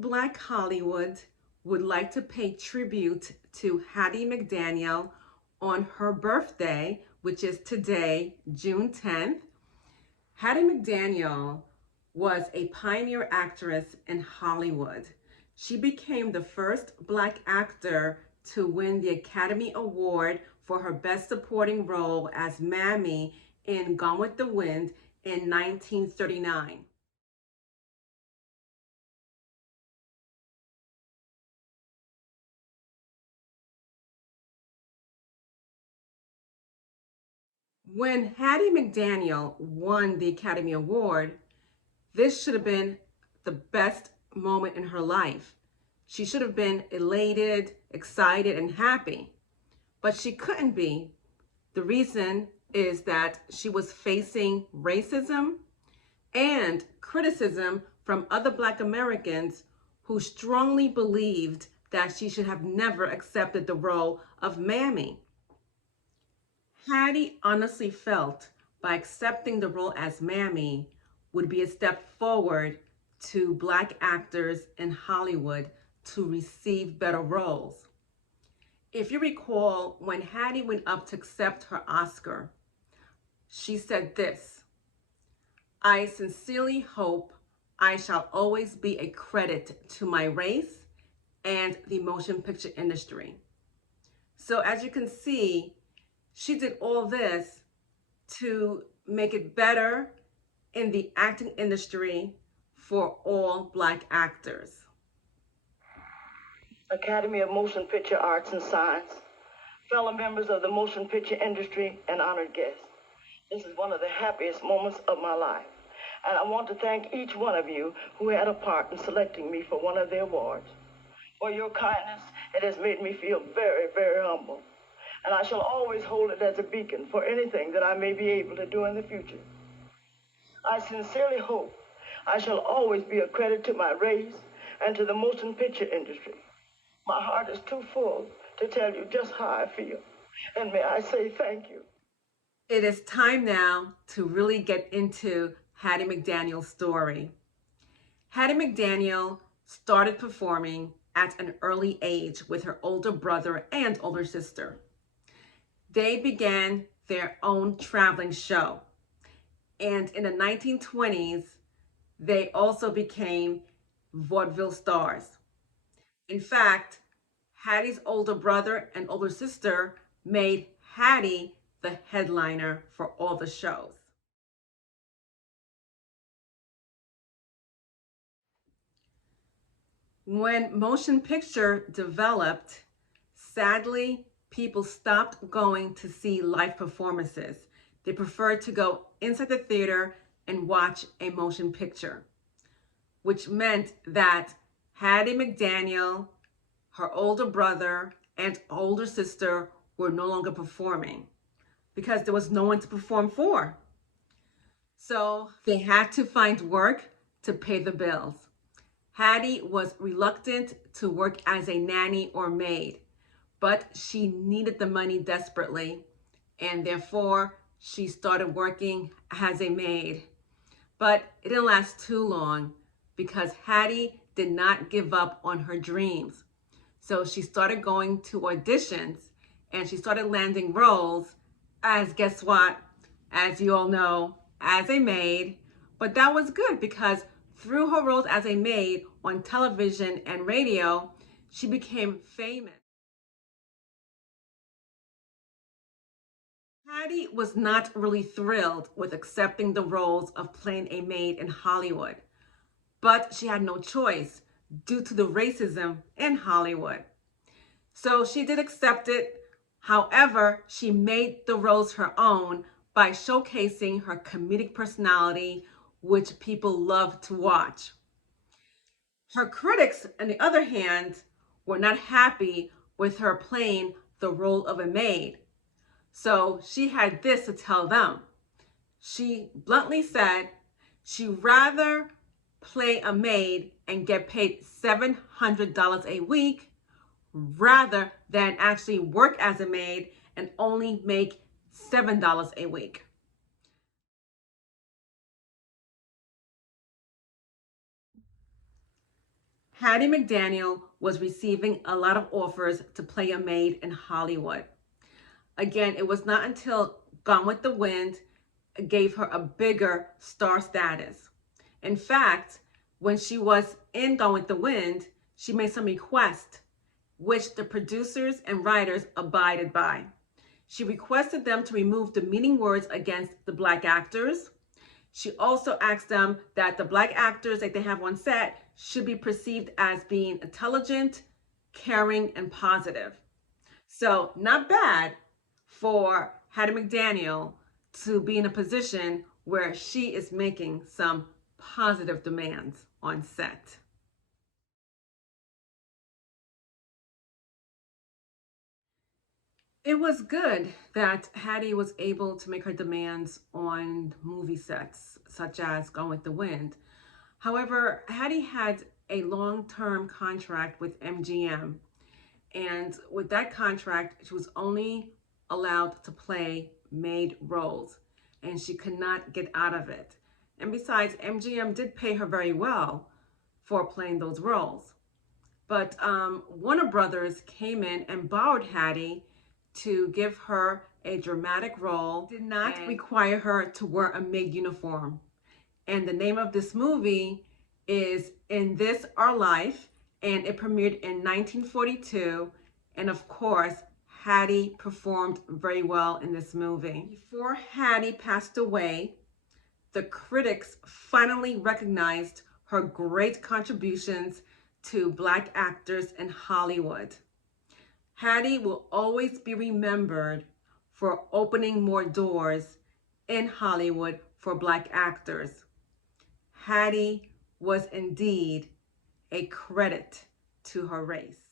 Black Hollywood would like to pay tribute to Hattie McDaniel on her birthday, which is today, June 10th. Hattie McDaniel was a pioneer actress in Hollywood. She became the first Black actor to win the Academy Award for her Best Supporting Role as Mammy in Gone with the Wind in 1939. When Hattie McDaniel won the Academy Award, this should have been the best moment in her life. She should have been elated, excited, and happy, but she couldn't be. The reason is that she was facing racism and criticism from other Black Americans who strongly believed that she should have never accepted the role of Mammy. Hattie honestly felt by accepting the role as Mammy would be a step forward to Black actors in Hollywood to receive better roles. If you recall, when Hattie went up to accept her Oscar, she said this: "I sincerely hope I shall always be a credit to my race and the motion picture industry." So as you can see, she did all this to make it better in the acting industry for all Black actors. Academy of Motion Picture Arts and Science, fellow members of the motion picture industry, and honored guests. This is one of the happiest moments of my life, and I want to thank each one of you who had a part in selecting me for one of the awards. For your kindness, it has made me feel very, very humble, and I shall always hold it as a beacon for anything that I may be able to do in the future. I sincerely hope I shall always be a credit to my race and to the motion picture industry. My heart is too full to tell you just how I feel, and may I say thank you. It is time now to really get into Hattie McDaniel's story. Hattie McDaniel started performing at an early age with her older brother and older sister. They began their own traveling show. And in the 1920s, they also became vaudeville stars. In fact, Hattie's older brother and older sister made Hattie the headliner for all the shows. When motion picture developed, sadly, people stopped going to see live performances. They preferred to go inside the theater and watch a motion picture, which meant that Hattie McDaniel, her older brother, and older sister were no longer performing because there was no one to perform for. So they had to find work to pay the bills. Hattie was reluctant to work as a nanny or maid, but she needed the money desperately, and therefore she started working as a maid. But it didn't last too long because Hattie did not give up on her dreams. So she started going to auditions and she started landing roles as, guess what, as you all know, as a maid. But that was good because through her roles as a maid on television and radio, she became famous. Hattie was not really thrilled with accepting the roles of playing a maid in Hollywood, but she had no choice due to the racism in Hollywood. So she did accept it. However, she made the roles her own by showcasing her comedic personality, which people loved to watch. Her critics, on the other hand, were not happy with her playing the role of a maid. So she had this to tell them. She bluntly said she'd rather play a maid and get paid $700 a week rather than actually work as a maid and only make $7 a week. Hattie McDaniel was receiving a lot of offers to play a maid in Hollywood. Again, it was not until Gone with the Wind gave her a bigger star status. In fact, when she was in Gone with the Wind, she made some requests which the producers and writers abided by. She requested them to remove demeaning words against the Black actors. She also asked them that the Black actors that they have on set should be perceived as being intelligent, caring, and positive. So not bad for Hattie McDaniel to be in a position where she is making some positive demands on set. It was good that Hattie was able to make her demands on movie sets, such as Gone with the Wind. However, Hattie had a long-term contract with MGM, and with that contract, she was only allowed to play maid roles, and she could not get out of it. And besides, MGM did pay her very well for playing those roles. But Warner Brothers came in and borrowed Hattie to give her a dramatic role, did not require her to wear a maid uniform. And the name of this movie is In This Our Life, and it premiered in 1942. And of course, Hattie performed very well in this movie. Before Hattie passed away, the critics finally recognized her great contributions to Black actors in Hollywood. Hattie will always be remembered for opening more doors in Hollywood for Black actors. Hattie was indeed a credit to her race.